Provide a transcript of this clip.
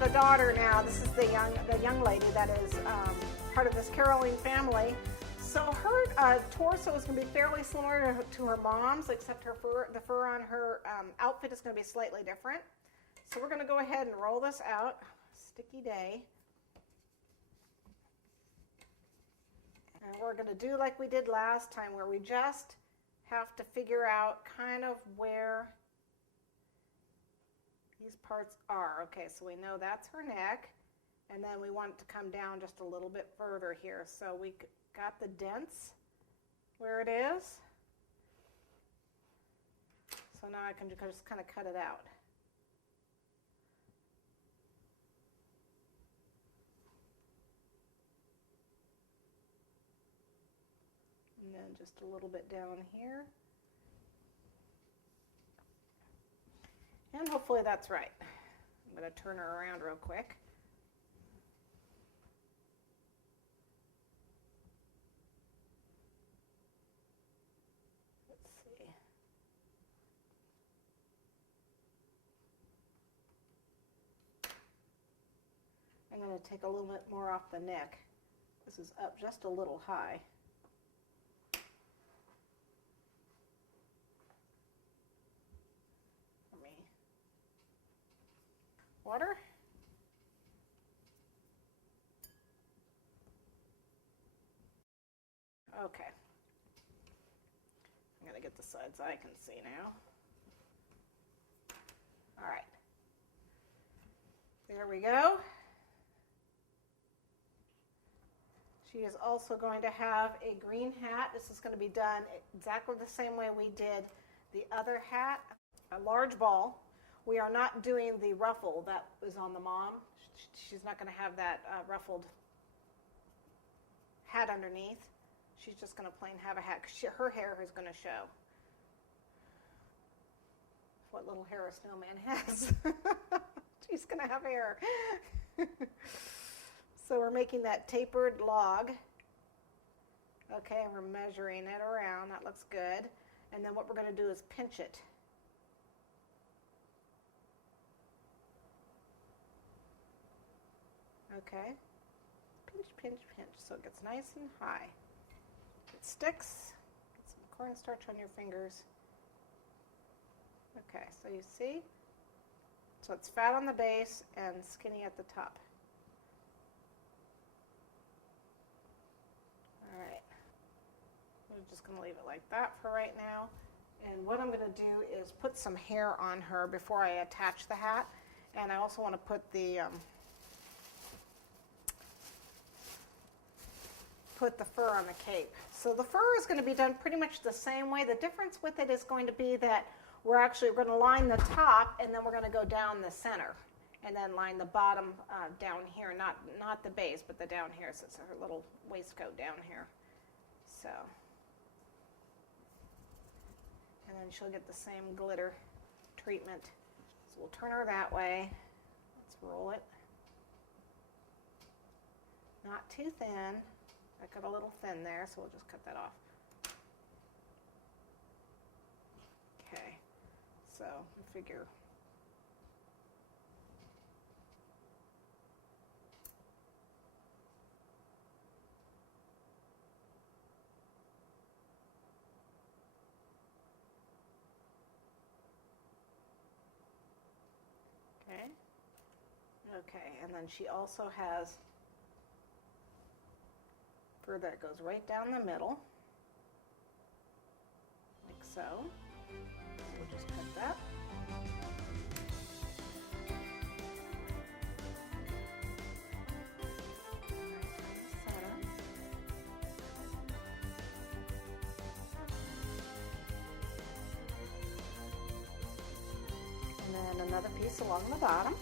the daughter now. This is the young lady that is part of this caroling family. So her torso is going to be fairly similar to her mom's, except the fur on her outfit is going to be slightly different. So we're going to go ahead and roll this out. Sticky day. And we're going to do like we did last time, where we just have to figure out kind of where these parts are. Okay, so we know that's her neck, and then we want it to come down just a little bit further here. So we got the dents where it is. So now I can just kind of cut it out. And then just a little bit down here. And hopefully that's right. I'm going to turn her around real quick. Let's see. I'm going to take a little bit more off the neck. This is up just a little high. Water. Okay. I'm going to get the sides I can see now. All right. There we go. She is also going to have a green hat. This is going to be done exactly the same way we did the other hat. A large ball. We are not doing the ruffle that was on the mom. She's not going to have that ruffled hat underneath. She's just going to plain have a hat, because her hair is going to show what little hair a snowman has. She's going to have hair. So we're making that tapered log. Okay, we're measuring it around. That looks good. And then what we're going to do is pinch it. Okay, pinch, pinch, pinch, so it gets nice and high. It sticks. Get some cornstarch on your fingers. Okay, so you see? So it's fat on the base and skinny at the top. All right, I'm just going to leave it like that for right now. And what I'm going to do is put some hair on her before I attach the hat. And I also want to put the fur on the cape. So the fur is going to be done pretty much the same way. The difference with it is going to be that we're going to line the top, and then we're going to go down the center, and then line the bottom down here, not the base, but the down here. So it's her little waistcoat down here. So, and then she'll get the same glitter treatment. So we'll turn her that way. Let's roll it. Not too thin. I got a little thin there, so we'll just cut that off. Okay, so I figure okay, and then she also has fur that goes right down the middle, like so. We'll just cut that. And then another piece along the bottom.